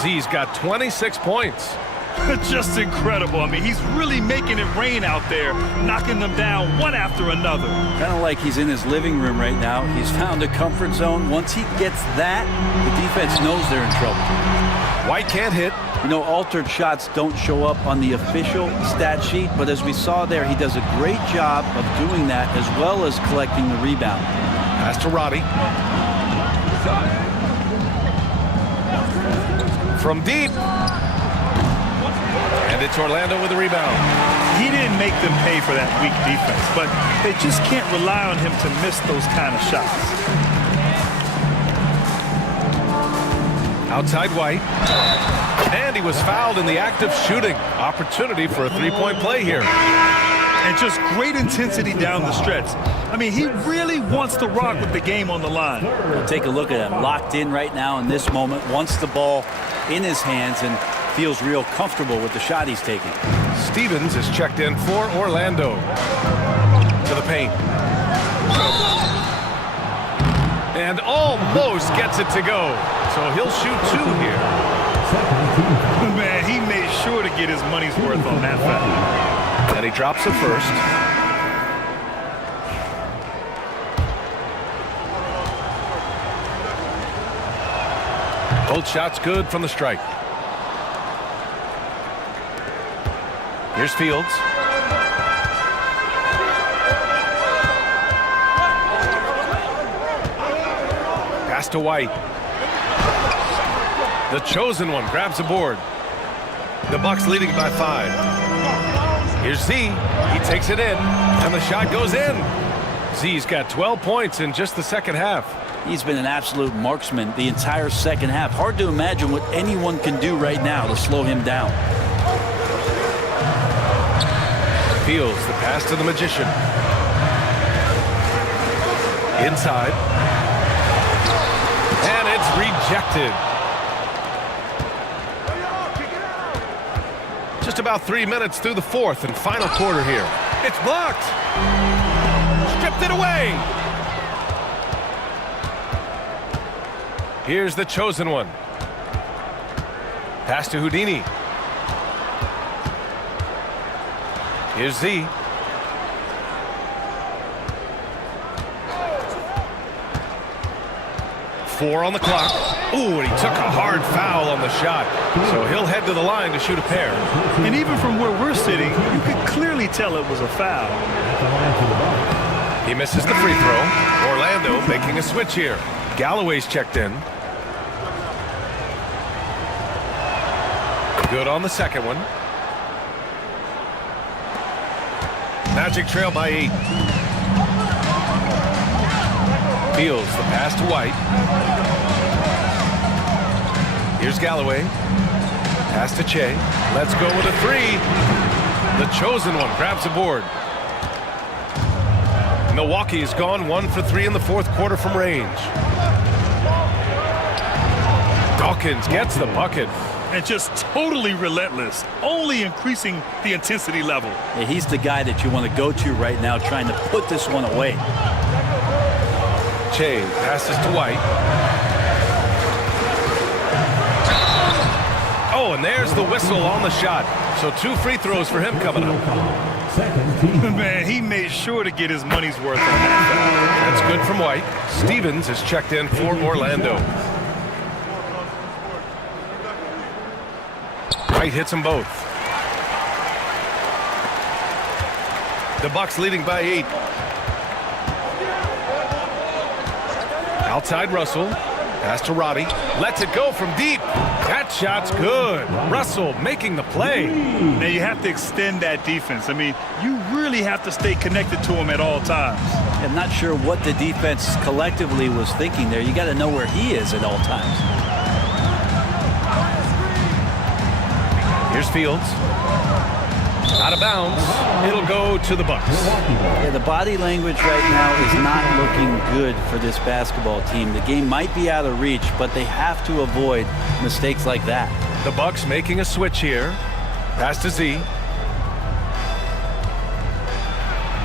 Z's got 26 points. Just incredible. I mean, he's really making it rain out there, knocking them down one after another. Kind of like he's in his living room right now. He's found a comfort zone. Once he gets that, the defense knows they're in trouble. White can't hit. You know, altered shots don't show up on the official stat sheet, but as we saw there, he does a great job of doing that as well as collecting the rebound. Pass to Roddy. From deep. And it's Orlando with the rebound. He didn't make them pay for that weak defense, but they just can't rely on him to miss those kind of shots. Outside White. And he was fouled in the act of shooting. Opportunity for a 3-point play here. And just great intensity down the stretch. I mean, he really wants to rock with the game on the line. We'll take a look at him. Locked in right now in this moment. Wants the ball in his hands and feels real comfortable with the shot he's taking. Stevens is checked in for Orlando. To the paint. And almost gets it to go. So he'll shoot 2 here. Man, he made sure to get his money's worth on that foul. And he drops it first. Both shots good from the strike. Here's Fields. Pass to White. The chosen one grabs a board. The Bucks leading by 5. Here's Z. He takes it in, and the shot goes in. Z's got 12 points in just the second half. He's been an absolute marksman the entire second half. Hard to imagine what anyone can do right now to slow him down. Fields the pass to the Magician. Inside. And it's rejected. Just about 3 minutes through the fourth and final quarter here. It's blocked. Stripped it away. Here's the chosen one. Pass to Houdini. Here's Z. Four on the clock. Ooh, and he took a hard foul on the shot. So he'll head to the line to shoot a pair. And even from where we're sitting, you could clearly tell it was a foul. He misses the free throw. Orlando making a switch here. Galloway's checked in. Good on the second one. Magic trail by 8. Fields the pass to White. Here's Galloway. Pass to Che. Let's go with a 3. The chosen one grabs the board. Milwaukee's gone 1 for 3 in the fourth quarter from range. Dawkins gets the bucket. And just totally relentless, only increasing the intensity level. Yeah, he's the guy that you want to go to right now, trying to put this one away. Che passes to White. Oh, and there's the whistle on the shot. So 2 free throws for him coming up. Man, he made sure to get his money's worth on that foul. That's good from White. Stevens is checked in for Orlando. White hits them both. The Bucks leading by 8. Outside Russell. Pass to Roddy. Lets it go from deep. That shot's good. Russell making the play. Now you have to extend that defense. I mean, you really have to stay connected to him at all times. I'm not sure what the defense collectively was thinking there. You got to know where he is at all times. Here's Fields. Out of bounds. It'll go to the Bucks. Yeah, the body language right now is not looking good for this basketball team. The game might be out of reach, but they have to avoid mistakes like that. The Bucks making a switch here. Pass to Z.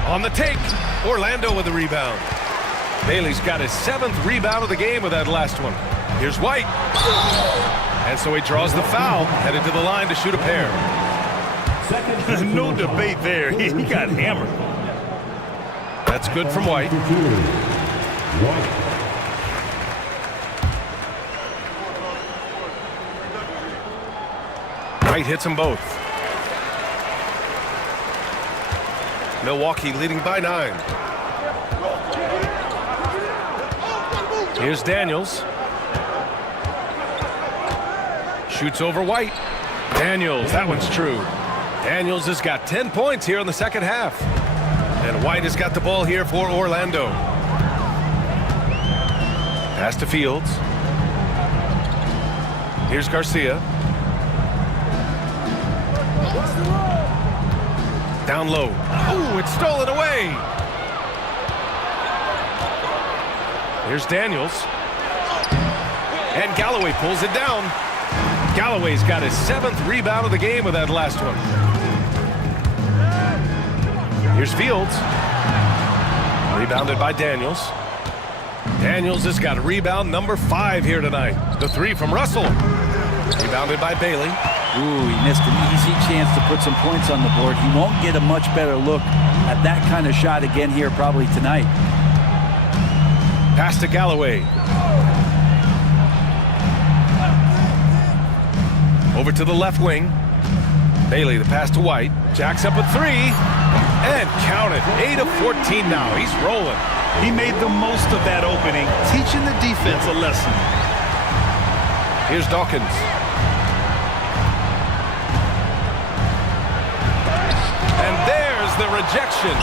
On the take. Orlando with the rebound. Bailey's got his 7th rebound of the game with that last one. Here's White. And so he draws the foul, headed to the line to shoot a pair. No debate there. He got hammered. That's good from White. White hits them both. Milwaukee leading by 9. Here's Daniels. Shoots over White. Daniels, that one's true. Daniels has got 10 points here in the second half. And White has got the ball here for Orlando. Pass to Fields. Here's Garcia. Down low. Ooh, it's stolen away. Here's Daniels. And Galloway pulls it down. Galloway's got his 7th rebound of the game with that last one. Here's Fields. Rebounded by Daniels. Daniels has got rebound number 5 here tonight. The 3 from Russell. Rebounded by Bailey. Ooh, he missed an easy chance to put some points on the board. He won't get a much better look at that kind of shot again here probably tonight. Pass to Galloway. Over to the left wing. Bailey, the pass to White. Jacks up a 3. And count it. 8 of 14 now. He's rolling. He made the most of that opening, teaching the defense a lesson. Here's Dawkins. And there's the rejection.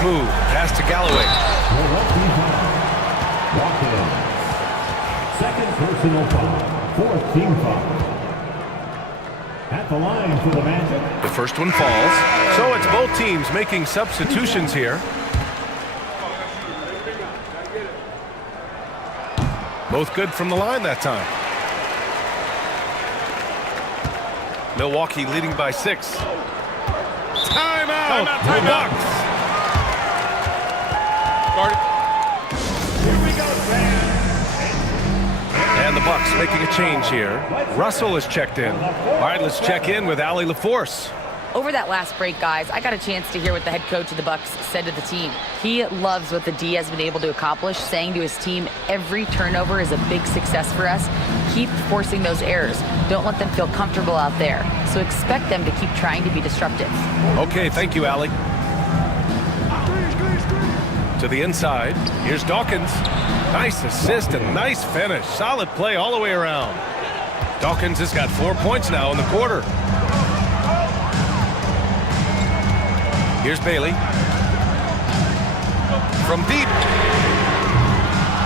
Smooth. Pass to Galloway. Second personal foul. 4th team foul. At the line for the Magic. The first one falls. So it's both teams making substitutions here. Both good from the line that time. Milwaukee leading by 6. Timeout. Bucks. Here we go. Bucks making a change here. Russell is checked in. All right, let's check in with Allie LaForce. Over that last break, guys, I got a chance to hear what the head coach of the Bucks said to the team. He loves what the D has been able to accomplish, saying to his team, every turnover is a big success for us. Keep forcing those errors. Don't let them feel comfortable out there. So expect them to keep trying to be disruptive. Okay, thank you, Allie. To the inside. Here's Dawkins. Nice assist and nice finish. Solid play all the way around. Dawkins has got 4 points now in the quarter. Here's Bailey. From deep.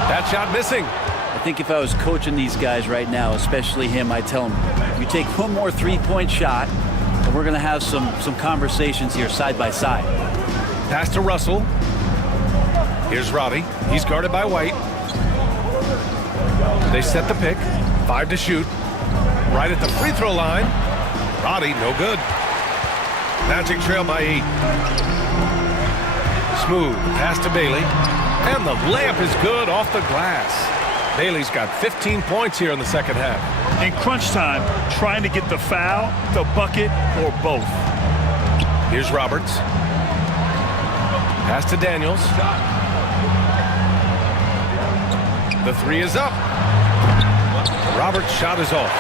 That shot missing. I think if I was coaching these guys right now, especially him, I'd tell him, you take one more three-point shot, and we're going to have some conversations here side by side. Pass to Russell. Here's Roddy. He's guarded by White. They set the pick. 5 to shoot. Right at the free throw line. Roddy, no good. Magic trail by 8. Smooth pass to Bailey. And the layup is good off the glass. Bailey's got 15 points here in the second half. In crunch time, trying to get the foul, the bucket, or both. Here's Roberts. Pass to Daniels. The 3 is up. Roberts' shot is off.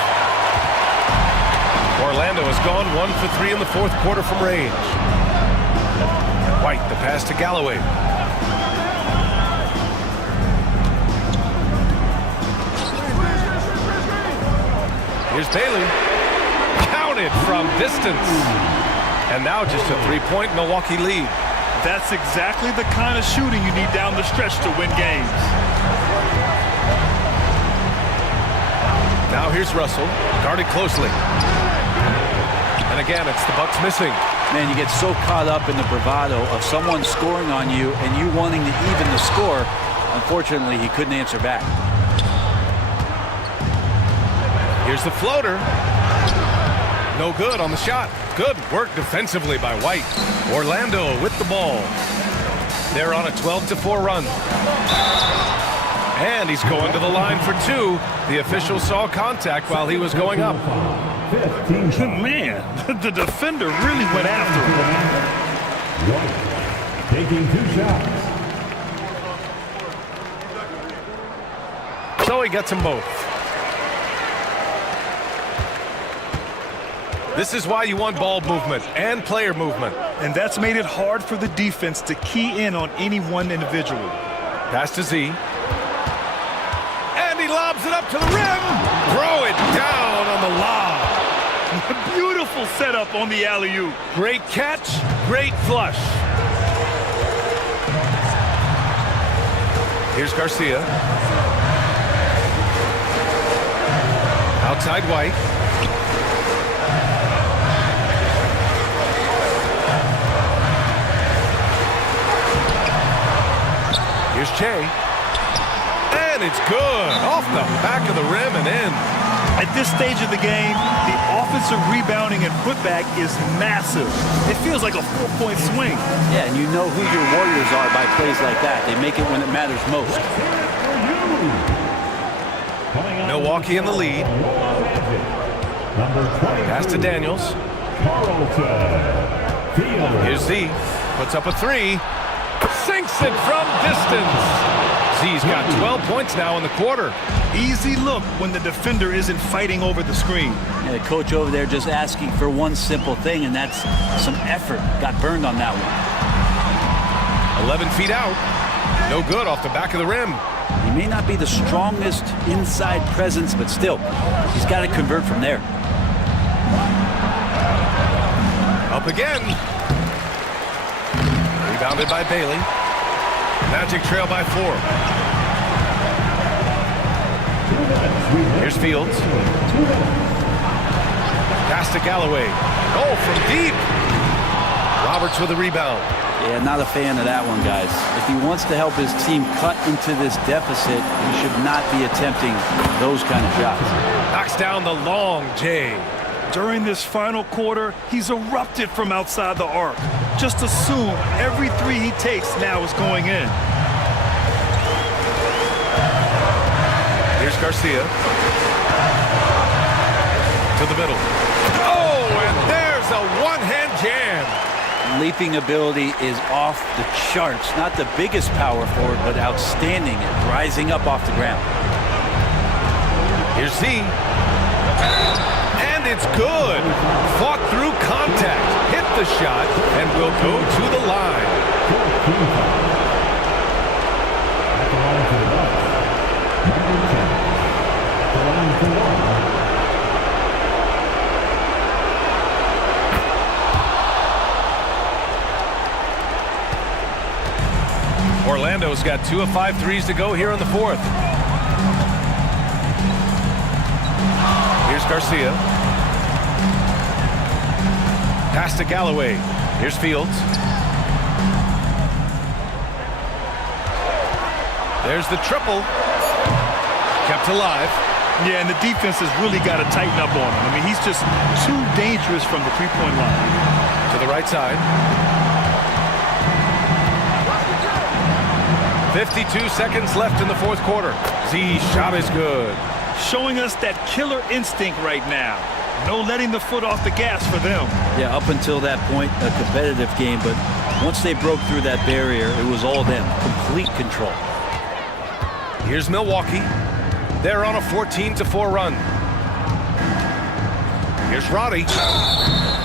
Orlando has gone 1 for 3 in the fourth quarter from range. White, the pass to Galloway. Here's Bailey. Counted from distance. And now just a 3-point Milwaukee lead. That's exactly the kind of shooting you need down the stretch to win games. Now here's Russell, guarded closely. And again, it's the Bucks missing. Man, you get so caught up in the bravado of someone scoring on you and you wanting to even the score. Unfortunately, he couldn't answer back. Here's the floater. No good on the shot. Good work defensively by White. Orlando with the ball. They're on a 12-4 run. And he's going to the line for 2. The official saw contact while he was going up. Man, the defender really went after him. White taking 2 shots. So he gets them both. This is why you want ball movement and player movement. And that's made it hard for the defense to key in on any one individual. Pass to Z. And he lobs it up to the rim. Throw it down on the lob. Beautiful setup on the alley-oop. Great catch, great flush. Here's Garcia. Outside White. Here's Che. And it's good. Off the back of the rim and in. At this stage of the game, the offensive rebounding and putback is massive. It feels like a 4-point swing. Yeah, and you know who your warriors are by plays like that. They make it when it matters most. Milwaukee in the lead. Pass to Daniels. Here's Z. Puts up a 3. Sinks it from distance. Z's got 12 points now in the quarter. Easy look when the defender isn't fighting over the screen. Yeah, the coach over there just asking for one simple thing, and that's some effort. Got burned on that one. 11 feet out. No good off the back of the rim. He may not be the strongest inside presence, but still, he's got to convert from there. Up again. Rebounded by Bailey. Magic trail by 4. Here's Fields. Pass to Galloway. Oh, from deep. Roberts with a rebound. Yeah, not a fan of that one, guys. If he wants to help his team cut into this deficit, he should not be attempting those kind of shots. Knocks down the long J. During this final quarter, he's erupted from outside the arc. Just assume every 3 he takes now is going in. Here's Garcia. To the middle. Oh, and there's a one-hand jam. Leaping ability is off the charts. Not the biggest power forward, but outstanding at rising up off the ground. Here's Z. And it's good. Fought through contact, hit the shot, and will go to the line. At the line for the Bucks, number 10. At the line for one. Orlando's got 2 of 5 threes to go here in the fourth. Here's Garcia. Pass to Galloway. Here's Fields. There's the triple. Kept alive. Yeah, and the defense has really got to tighten up on him. I mean, he's just too dangerous from the three-point line. To the right side. 52 seconds left in the fourth quarter. Z shot is good. Showing us that killer instinct right now. No letting the foot off the gas for them. Yeah, up until that point, a competitive game, but once they broke through that barrier, it was all them. Complete control. Here's Milwaukee. They're on a 14-4 run. Here's Roddy.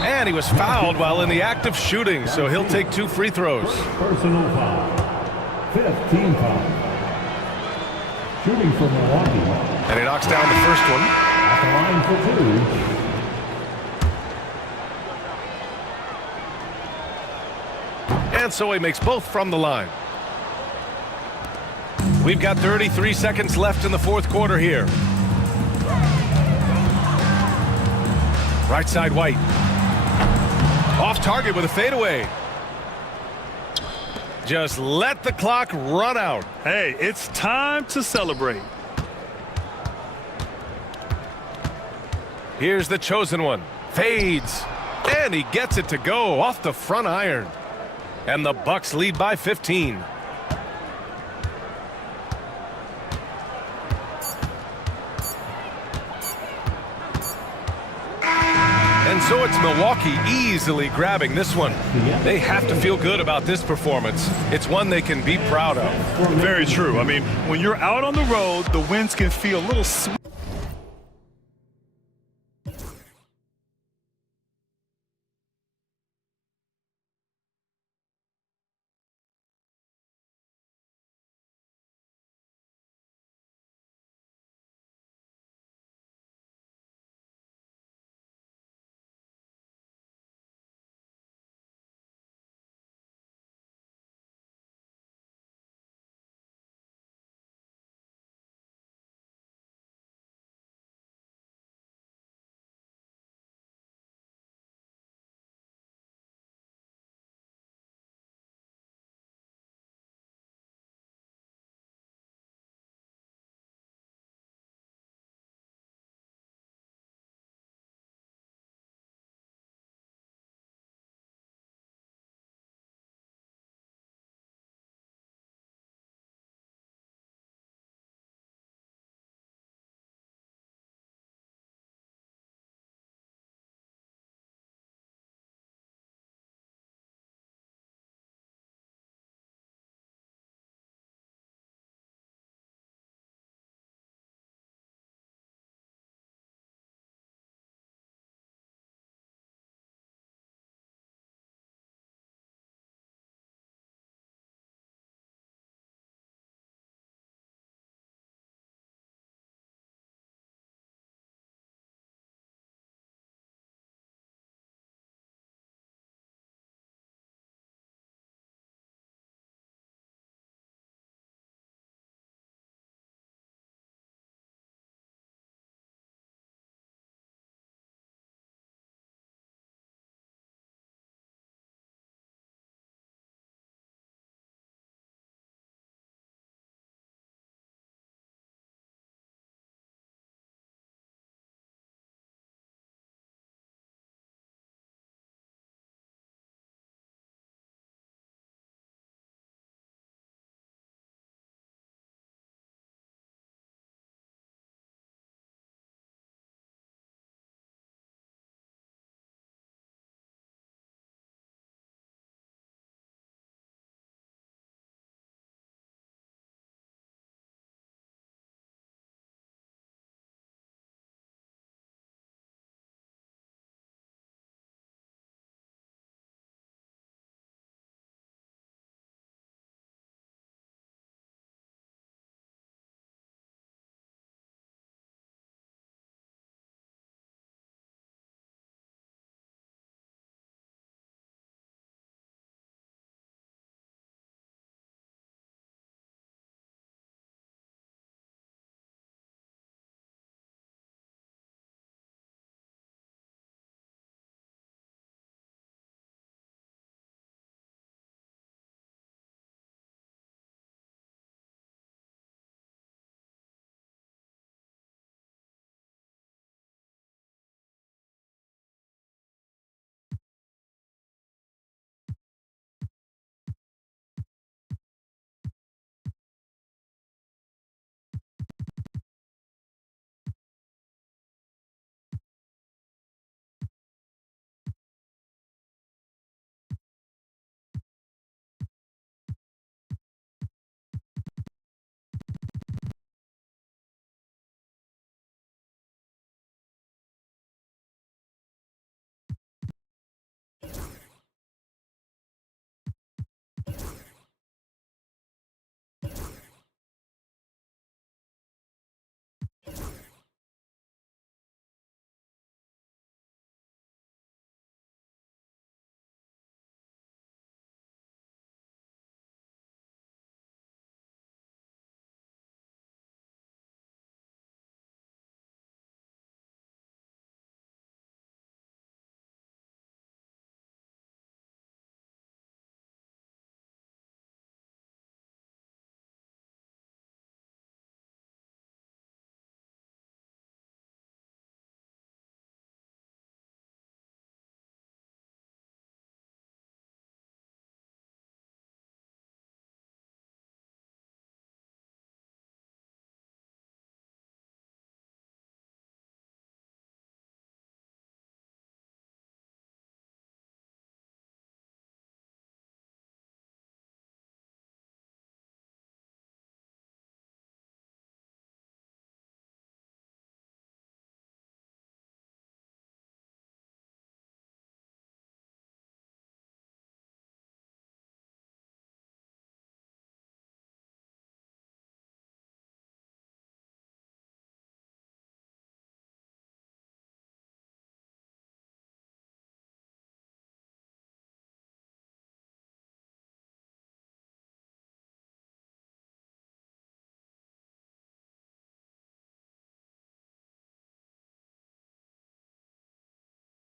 And he was fouled while in the act of shooting, so he'll take 2 free throws. Personal foul. 5th team foul. Shooting for Milwaukee. And he knocks down the first one. At the line for 2. And so he makes both from the line. We've got 33 seconds left in the fourth quarter here. Right side White. Off target with a fadeaway. Just let the clock run out. Hey, it's time to celebrate. Here's the chosen one. Fades. And he gets it to go off the front iron. And the Bucks lead by 15. And so it's Milwaukee easily grabbing this one. They have to feel good about this performance. It's one they can be proud of. Very true. I mean, when you're out on the road, the wins can feel a little sweet.